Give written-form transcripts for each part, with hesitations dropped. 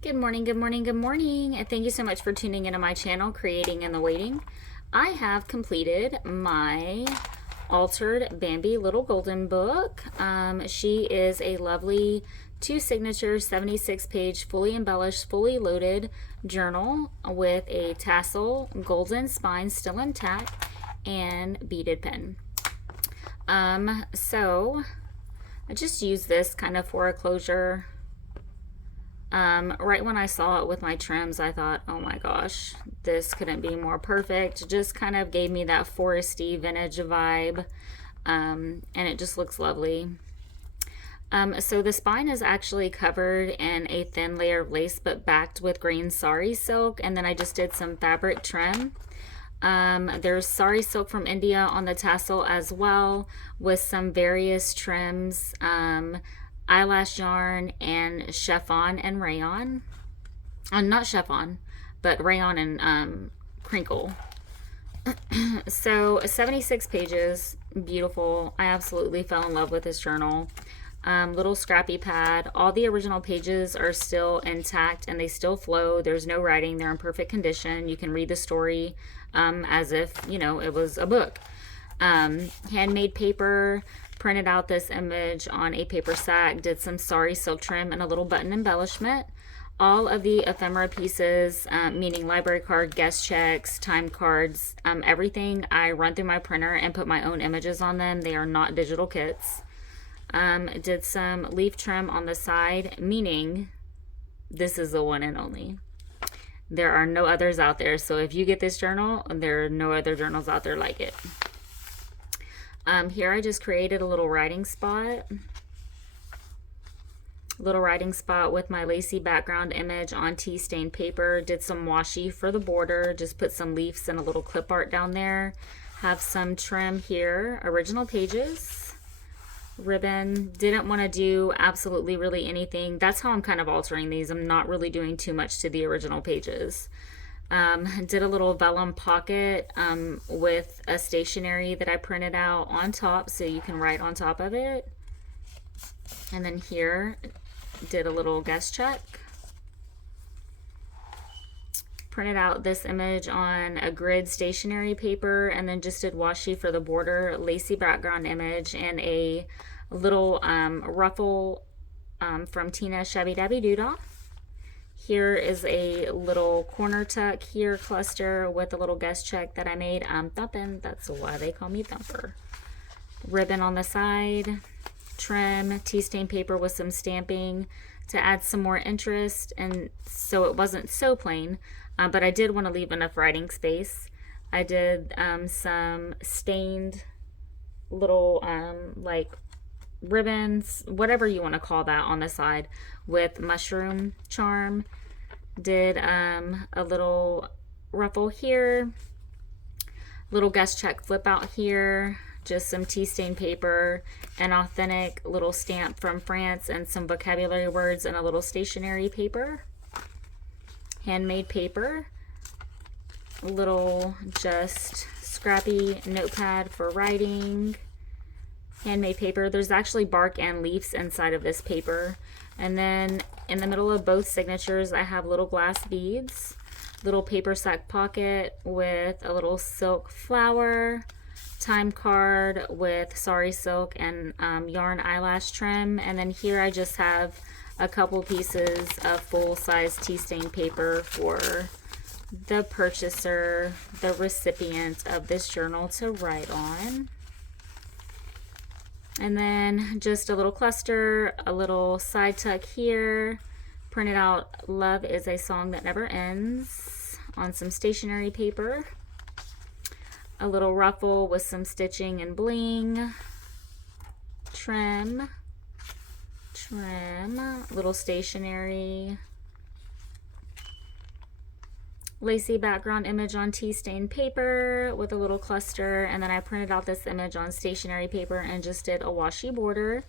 Good morning, good morning, good morning. And thank you so much for tuning into my channel, Creating in the Waiting. I have completed my Altered Bambi Little Golden book. She is a lovely 2 signature 76-page fully embellished, fully loaded journal with a tassel, golden spine still intact, and beaded pen. So I just use this kind of for a closure. Right when I saw it with my trims, I thought, oh my gosh, this couldn't be more perfect. Just kind of gave me that foresty vintage vibe, and it just looks lovely. So the spine is actually covered in a thin layer of lace, but backed with green sari silk, and then I just did some fabric trim. There's sari silk from India on the tassel as well, with some various trims. Eyelash yarn and chiffon and rayon. Not chiffon, but rayon and crinkle. So 76 pages, beautiful. I absolutely fell in love with this journal. Little scrappy pad. All the original pages are still intact and they still flow. There's no writing. They're in perfect condition. You can read the story as if, it was a book. Handmade paper. Printed out this image on a paper sack, did some sari silk trim and a little button embellishment. All of the ephemera pieces, meaning library card, guest checks, time cards, everything I run through my printer and put my own images on them. They are not digital kits. Did some leaf trim on the side, meaning this is the one and only. There are no others out there. So if you get this journal, there are no other journals out there like it. Here I just created a little writing spot. With my lacy background image on tea stained paper. Did some washi for the border. Just put some leaves and a little clip art down there. Have some trim here. Original pages. Ribbon. Didn't want to do absolutely really anything. That's how I'm kind of altering these. I'm not really doing too much to the original pages. Did a little vellum pocket with a stationery that I printed out on top so you can write on top of it. And then here, did a little guest check. Printed out this image on a grid stationery paper and then just did washi for the border, lacy background image, and a little ruffle from Tina Shabby Dabby Doodah. Here is a little corner tuck here cluster with a little guest check that I made. Thumpin', that's why they call me Thumper. Ribbon on the side, trim, tea stained paper with some stamping to add some more interest, and so it wasn't so plain, but I did want to leave enough writing space. I did some stained little like ribbons, whatever you want to call that, on the side with mushroom charm. Did a little ruffle here, little guest check flip out here, just some tea stained paper, an authentic little stamp from France, and some vocabulary words and a little stationery paper. Handmade paper, little just scrappy notepad for writing. Handmade paper. There's actually bark and leaves inside of this paper. And then in the middle of both signatures, I have little glass beads, little paper sack pocket with a little silk flower, time card with sari silk and yarn eyelash trim. And then here I just have a couple pieces of full-size tea stained paper for the purchaser, the recipient of this journal, to write on. And then just a little cluster, a little side tuck here. Printed out Love is a Song That Never Ends on some stationery paper. A little ruffle with some stitching and bling. Trim. Little stationery. Lacy background image on tea stained paper with a little cluster, and then I printed out this image on stationery paper and just did a washi border.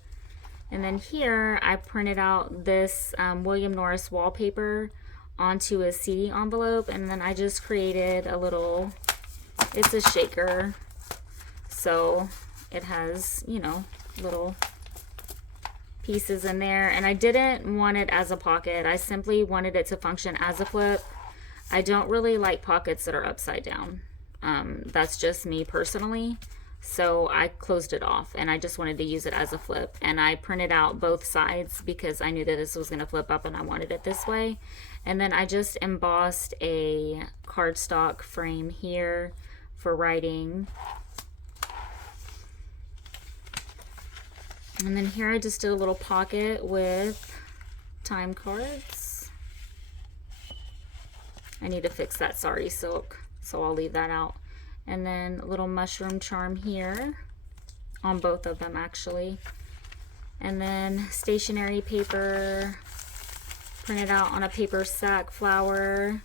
And then here I printed out this William Norris wallpaper onto a CD envelope, and then I just created a little, it's a shaker, so it has, little pieces in there, and I didn't want it as a pocket. I simply wanted it to function as a flip. I don't really like pockets that are upside down. That's just me personally. So I closed it off and I just wanted to use it as a flip, and I printed out both sides because I knew that this was going to flip up and I wanted it this way. And then I just embossed a cardstock frame here for writing. And then here I just did a little pocket with time cards. I need to fix that sorry silk, so I'll leave that out. And then a little mushroom charm here on both of them actually. And then stationery paper printed out on a paper sack flower.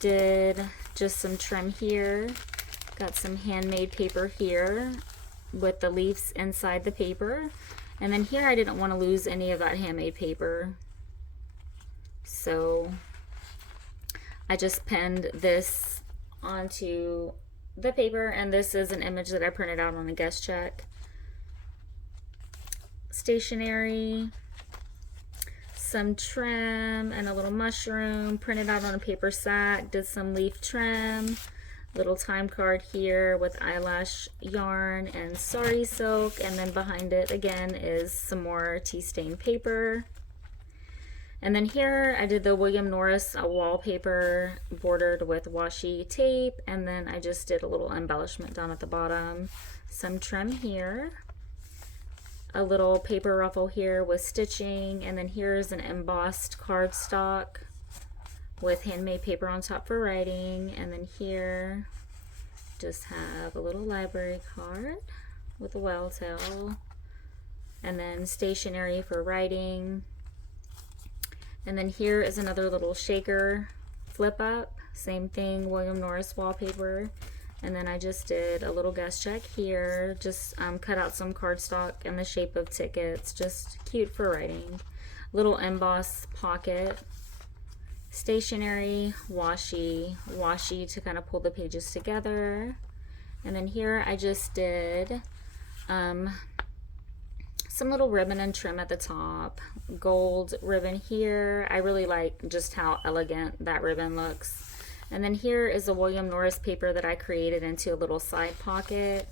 Did just some trim here. Got some handmade paper here with the leaves inside the paper. And then here I didn't want to lose any of that handmade paper, so I just pinned this onto the paper, and this is an image that I printed out on a guest check. Stationery, some trim, and a little mushroom printed out on a paper sack. Did some leaf trim, little time card here with eyelash yarn and sari silk, and then behind it again is some more tea stain paper. And then here I did the William Norris wallpaper bordered with washi tape, and then I just did a little embellishment down at the bottom, some trim here, a little paper ruffle here with stitching, and then here's an embossed cardstock with handmade paper on top for writing. And then here just have a little library card with a whale tail, and then stationery for writing. And then here is another little shaker flip up, same thing, William Norris wallpaper. And then I just did a little guest check here, just cut out some cardstock in the shape of tickets, just cute for writing. Little emboss pocket, stationery, washi to kind of pull the pages together. And then here I just did some little ribbon and trim at the top, gold ribbon here. I really like just how elegant that ribbon looks. And then here is a William Norris paper that I created into a little side pocket.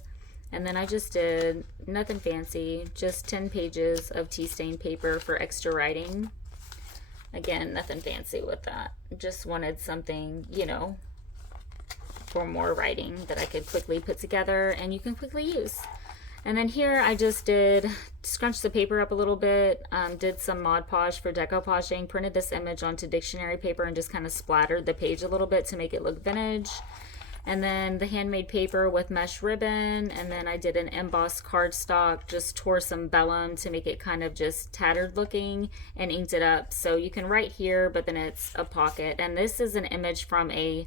And then I just did nothing fancy, just 10 pages of tea stain paper for extra writing. Again, nothing fancy with that. Just wanted something, you know, for more writing that I could quickly put together and you can quickly use. And then here I just did scrunch the paper up a little bit, did some Mod Podge for decoupaging, printed this image onto dictionary paper and just kind of splattered the page a little bit to make it look vintage. And then the handmade paper with mesh ribbon, and then I did an embossed cardstock, just tore some vellum to make it kind of just tattered looking and inked it up. So you can write here, but then it's a pocket. And this is an image from a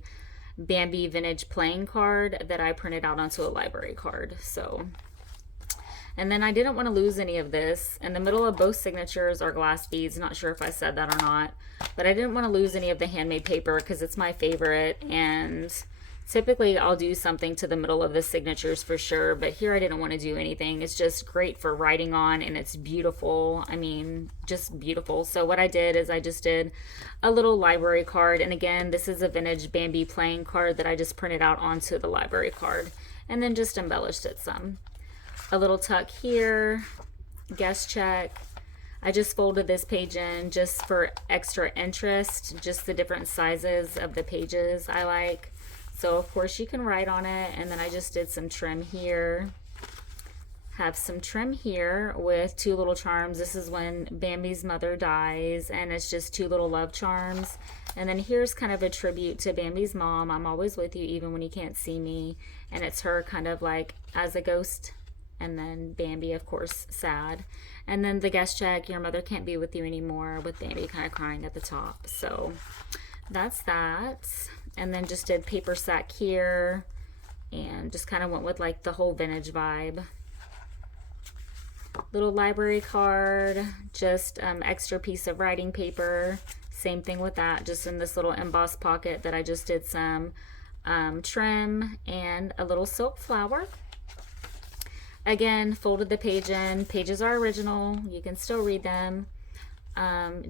Bambi vintage playing card that I printed out onto a library card. So, and then I didn't want to lose any of this. In the middle of both signatures are glass beads. Not sure if I said that or not, but I didn't want to lose any of the handmade paper because it's my favorite, and typically I'll do something to the middle of the signatures for sure, but here I didn't want to do anything. It's just great for writing on, and it's beautiful. I mean, just beautiful. So what I did is I just did a little library card, and again, this is a vintage Bambi playing card that I just printed out onto the library card and then just embellished it some. A little tuck here, guest check. I just folded this page in just for extra interest, just the different sizes of the pages I like. So of course you can write on it. And then I just did some trim here. Have some trim here with two little charms. This is when Bambi's mother dies, and it's just two little love charms. And then here's kind of a tribute to Bambi's mom. I'm always with you even when you can't see me. And it's her kind of like as a ghost. And then Bambi, of course, sad. And then the guest check, your mother can't be with you anymore, with Bambi kind of crying at the top. So that's that. And then just did paper sack here and just kind of went with like the whole vintage vibe. Little library card, just extra piece of writing paper. Same thing with that, just in this little embossed pocket that I just did some trim and a little silk flower. Again, folded the page in. Pages are original. You can still read them.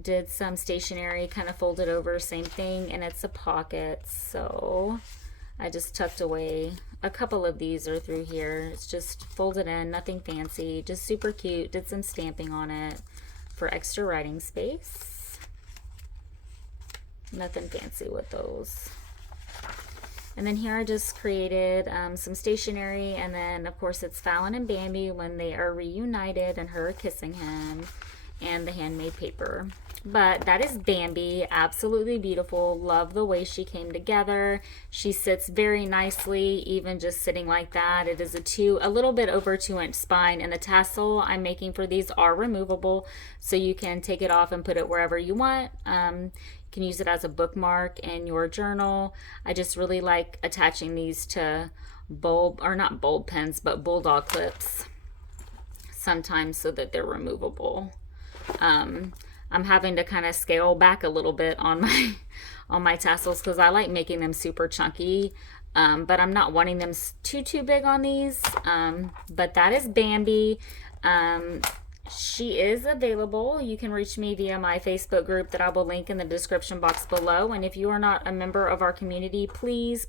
Did some stationery, kind of folded over, same thing, and it's a pocket. So I just tucked away a couple of these are through here. It's just folded in, nothing fancy, just super cute. Did some stamping on it for extra writing space. Nothing fancy with those. And then here I just created some stationery, and then of course it's Fallon and Bambi when they are reunited and her kissing him, and the handmade paper. But that is Bambi, absolutely beautiful. Love the way she came together. She sits very nicely, even just sitting like that. It is a little bit over 2-inch spine, and the tassel I'm making for these are removable, so you can take it off and put it wherever you want. You can use it as a bookmark in your journal. I just really like attaching these to not bulb pens, but bulldog clips sometimes so that they're removable. I'm having to kind of scale back a little bit on my tassels because I like making them super chunky, but I'm not wanting them too big on these. But that is Bambi. She is available. You can reach me via my Facebook group that I will link in the description box below. And if you are not a member of our community, please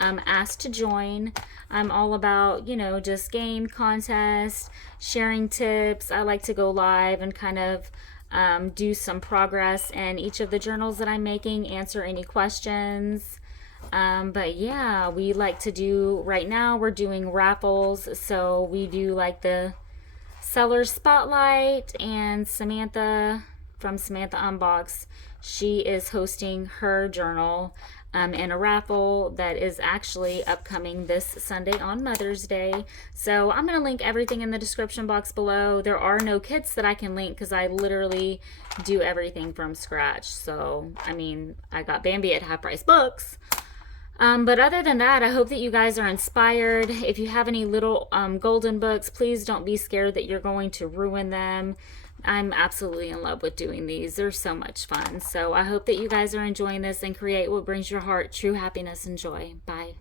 ask to join. I'm all about, just game, contest, sharing tips. I like to go live and kind of do some progress in each of the journals that I'm making, answer any questions. But yeah, we like to do, right now we're doing raffles. So we do like the Seller Spotlight, and Samantha from Samantha Unbox, she is hosting her journal in a raffle that is actually upcoming this Sunday on Mother's Day. So I'm going to link everything in the description box below. There are no kits that I can link because I literally do everything from scratch. So, I mean, I got Bambi at Half Price Books. But other than that, I hope that you guys are inspired. If you have any little golden books, please don't be scared that you're going to ruin them. I'm absolutely in love with doing these. They're so much fun. So I hope that you guys are enjoying this and create what brings your heart true happiness and joy. Bye.